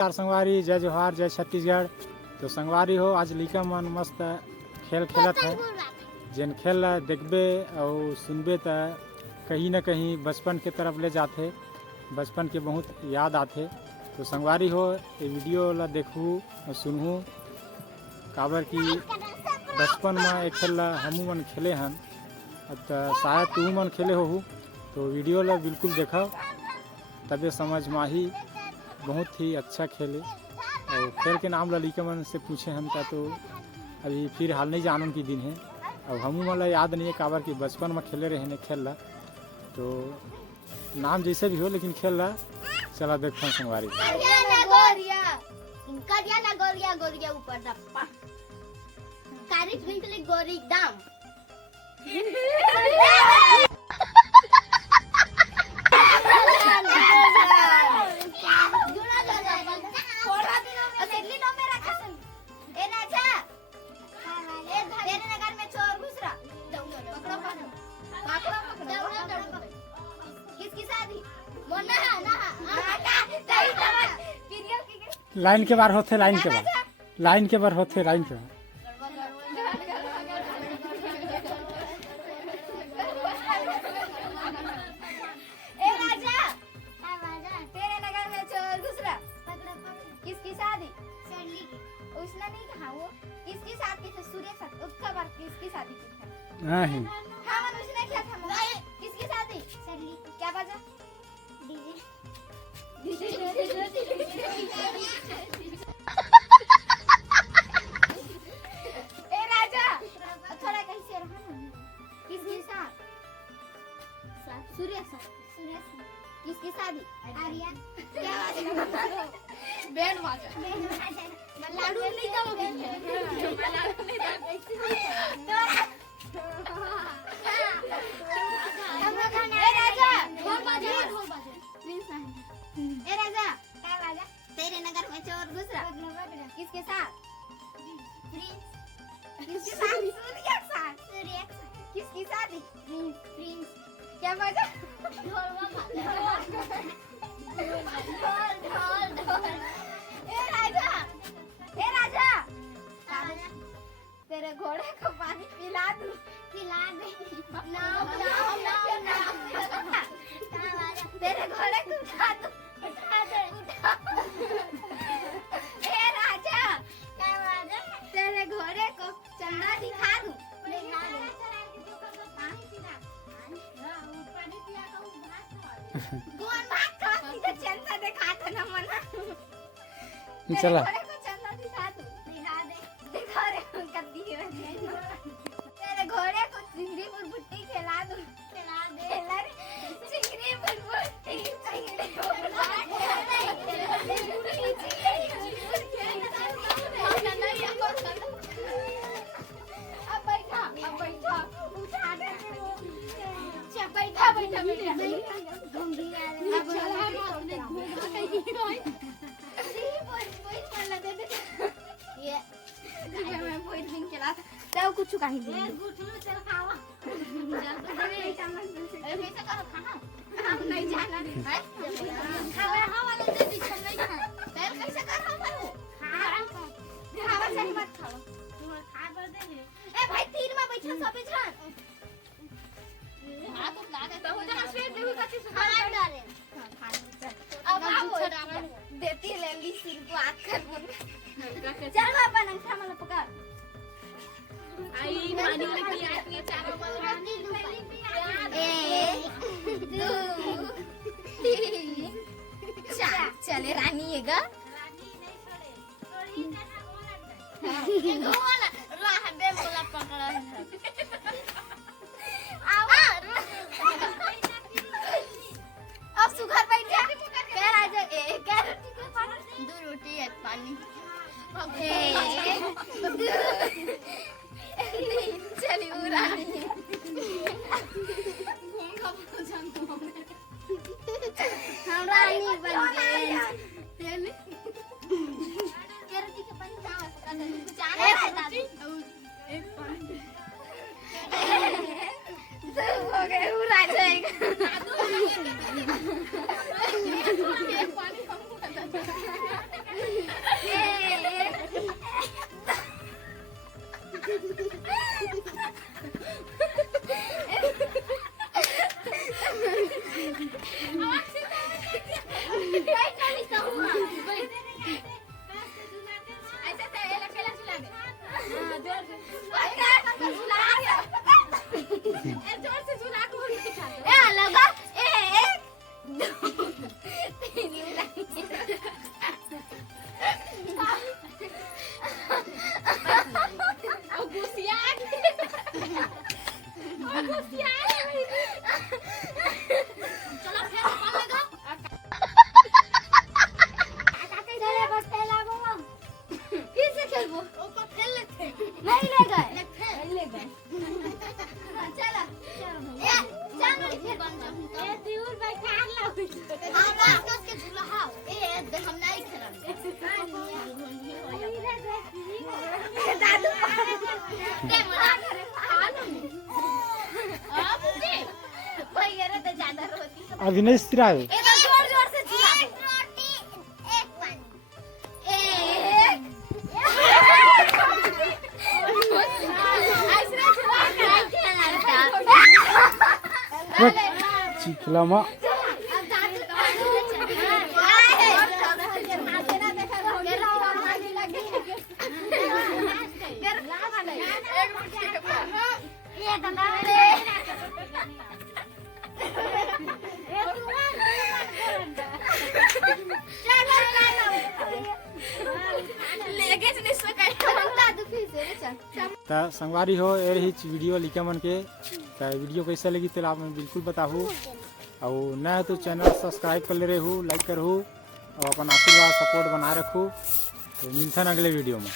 संगवारी जय जोहार जय छत्तीसगढ़। तो संगवारी हो आज लिका मन मस्त खेल खेलत है। जेन खेल देखबे और सुनबे तो कहीं ना कहीं बचपन के तरफ ले जाते, बचपन के बहुत याद आते। तो संगवारी हो ये वीडियो ला देखूँ और सुनूँ काबर की बचपन में एक खेल हमू मन खेले हन, तो शायद तू मन खेले हो। तो वीडियो ला बिल्कुल देखो तबे समझ में ही। बहुत ही अच्छा खेले और खेल के नाम ललिका मन से पूछे हम का, तो अभी फिर हाल नहीं जानूँ की दिन है और हमू मन याद नहीं है काबर की बचपन में खेले रहे खेल ला। तो नाम जैसे भी हो लेकिन खेल ला चला देखो संगवारी। लाइन के बार होते, लाइन के बार, लाइन के बार होते, लाइन के बार। तेरे नगर में चोर घुसरा, किसकी शादी? उसने नहीं कहा वो किसकी शादी थी? सूर्य साथ उसका बार किसकी शादी थी? नहीं हाँ मन उसने क्या था? किसकी शादी? सरली। क्या बजा? डीजे। ए राजा थोड़ा कैसे रहा ना? किसकी साथ? सूर्य साथ। किसकी शादी? आर्या। क्या बाजा? बैंड बाजा। लाडू नहीं था वो, लाडू नहीं था। ए राजा ढोल बाजा, ढोल बाजा। ए राजा क्या बाजा? तेरे नगर में चोर घुसरा, किसके साथ? किसके साथ? सूर्य साथ। किसकी शादी? प्रिंस। क्या बाजा? ढोल बाजा। ढोल। ए राजा तेरे घोड़े को पानी पिला दूं? पिला दे। तेरे घोड़े को उठा दूं? उठा दे। ए राजा क्या बाजा? तेरे घोड़े को चंदा दिखा दूं? दिखा दे। कौन भाग का सीधा चंदा दिखाता ना मना? चला तेरे घोड़े को चिंगड़ी बुरबुट्टी खिला दूं? खिला दे। चिंगड़ी बुरबुट्टी, चिंगड़ी अब बैठा उठा दे। बैठा तब कुछ कहीं दे चल खावा ऐसे करो खाना हम नहीं जाना है खावा वाले दे दी छन नहीं खा तेल कैसे कर हम करो खावा सही मत खाओ तुम खा बर दे ए भाई तीन में बैठा सब जन हां तो लागे तो हो जा स्वेट देहु का चीज खा डाले अब आओ देती ले ली सिर को आकर चल अपन अंगूठा मला पकड़ आई पानी लेके आती है चारों पानी 1 2 3 4 चले रानी है गा रानी नहीं छोड़े थोड़ी ना गोला राह बे मोला पकड़ा है अब सुगर बैठ जा पैर आ जा एक रोटी को पानी 2 रोटी 1 पानी चली उरानी हम रानी बन गए हो गए उड़ा जाएगा दे मना करे अब दे कोई करे तो ज्यादा रोटी अभी नहीं सिरा है। ए तो जोर जोर से चिल्ला दे रोटी एक पानी एक चिखला मा तो संगवारी हो ए रही वीडियो लिखे मन के तो वीडियो कैसे लगी तो आप बिल्कुल बताहू और न तो चैनल सब्सक्राइब कर ले रहू लाइक करहू और अपन आशीर्वाद सपोर्ट बना रखू तो मिलता अगले वीडियो में।